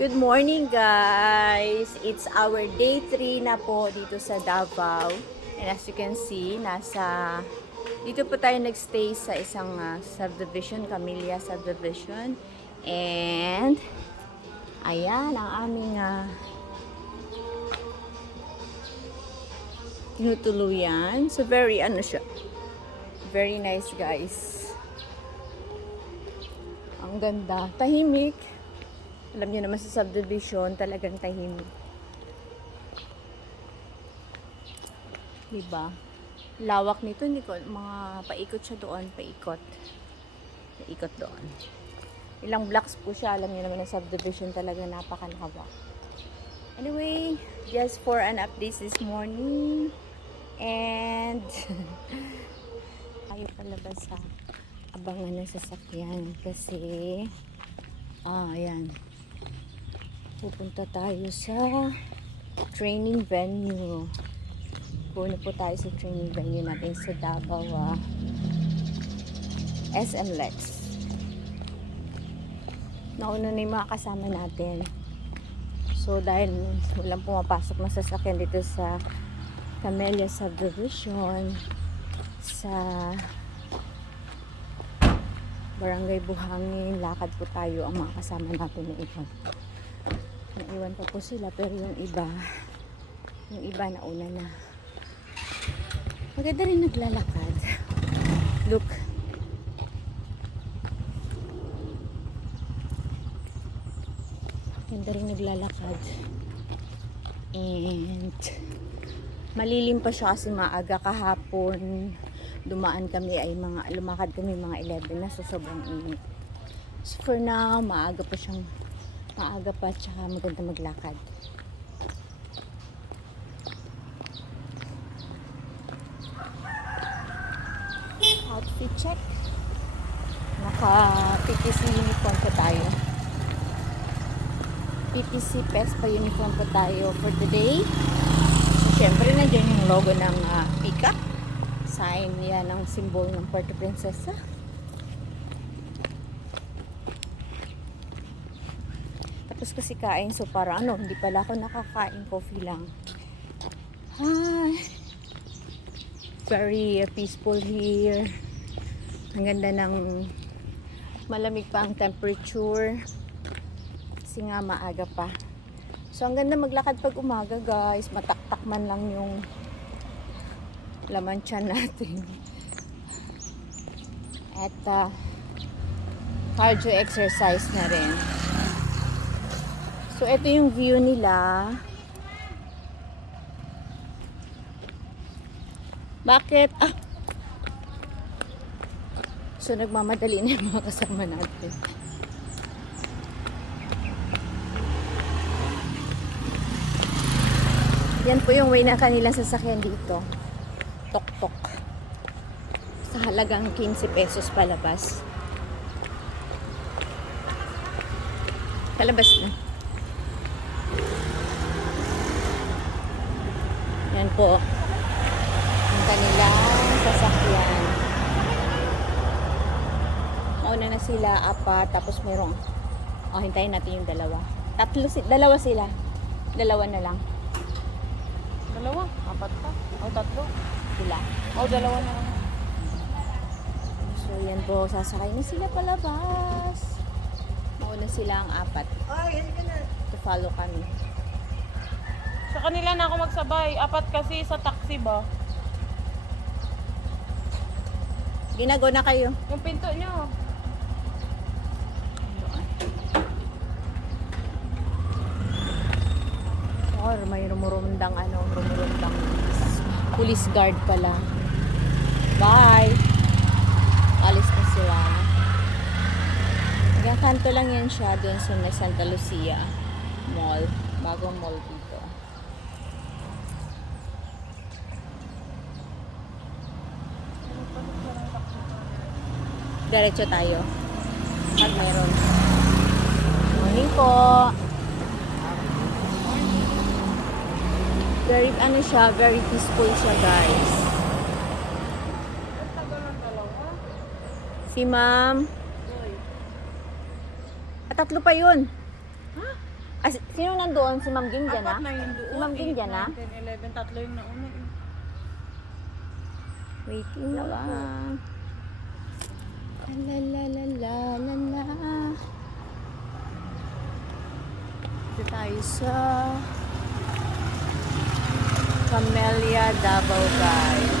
Good morning guys! It's our day 3 na po dito sa Davao. And as you can see, dito po tayo nagstay sa isang subdivision, Camellia subdivision. And ayan ang aming tinutuluyan. So very very nice guys. Ang ganda, tahimik. Alam niyo naman sa subdivision, talagang tahimik. Diba? Lawak nito, hindi ko, paikot siya doon, paikot doon. Ilang blocks po siya, alam niyo naman sa subdivision talagang napakalawak. Anyway, just for an update this morning. And, ayaw palabas sa abangan ng sasakyan kasi, ayan. Pupunta tayo sa training venue. Puno po tayo sa training venue natin sa Davao, SM Lex. Nauna na yung mga kasama natin. So dahil walang pumapasok na sasakyan dito sa Camellia subdivision, sa Barangay Buhangin, lakad po tayo ang mga kasama natin na iba. Naiwan pa po sila pero yung iba nauna na. Maganda rin naglalakad. Look. Maganda rin naglalakad. And malilim pa siya kasi maaga kahapon. Lumakad kami mga 11 na, so sobrang init. So for now, maaga pa, tsaka maganda maglakad. Outfit check. Naka PPC uniform pa tayo. PPC PESPA uniform pa tayo for today. So, syempre nandiyan yung logo ng Pika. Sign yan ng symbol ng Puerto Princesa. Tapos kasi kain, so para hindi pala ako nakakain, coffee lang. Hi! Very peaceful here. Ang ganda ng malamig pa ang temperature. Kasi nga maaga pa. So ang ganda maglakad pag umaga guys. Mataktak man lang yung laman tiyan natin. At cardio exercise na rin. So ito yung view nila. Bakit? So nagmamadali na yung mga kasama natin. Yan po yung way na kanilang sasakyan dito. Tok-tok. Sa halagang 15 pesos palabas. Palabas na. Yan po. Ang kanilang sasakyan. Mauna na sila, 4. Tapos merong, hintayin natin yung dalawa. Dalawa sila. Dalawa na lang. Dalawa? 4 pa? O 3? Sila. O 2 na lang. So yan po, sasakay na sila palabas. Mauna sila ang 4. To follow kami. Sa kanila na ako magsabay. 4 kasi sa taxi ba? Ginago na kayo. Yung pinto nyo. Or may rumurundang police guard pala. Bye! Alis na sila. Hanggang kanto lang yan siya doon sa Santa Lucia Mall. Bagong mall dito. Diretso tayo. Pag meron. Morning po. Very peaceful siya guys. Si ma'am. Tatlo pa yun. Ah, sino nandoon? Si Ma'am Ging dyan na? Apat na yun doon. Si Ma'am Ging 8, dyan na? 9, 10, 11. Tatlo yung nauna eh. Waiting na lang. La la la la la la. Dito tayo sa Camellia Davao guys.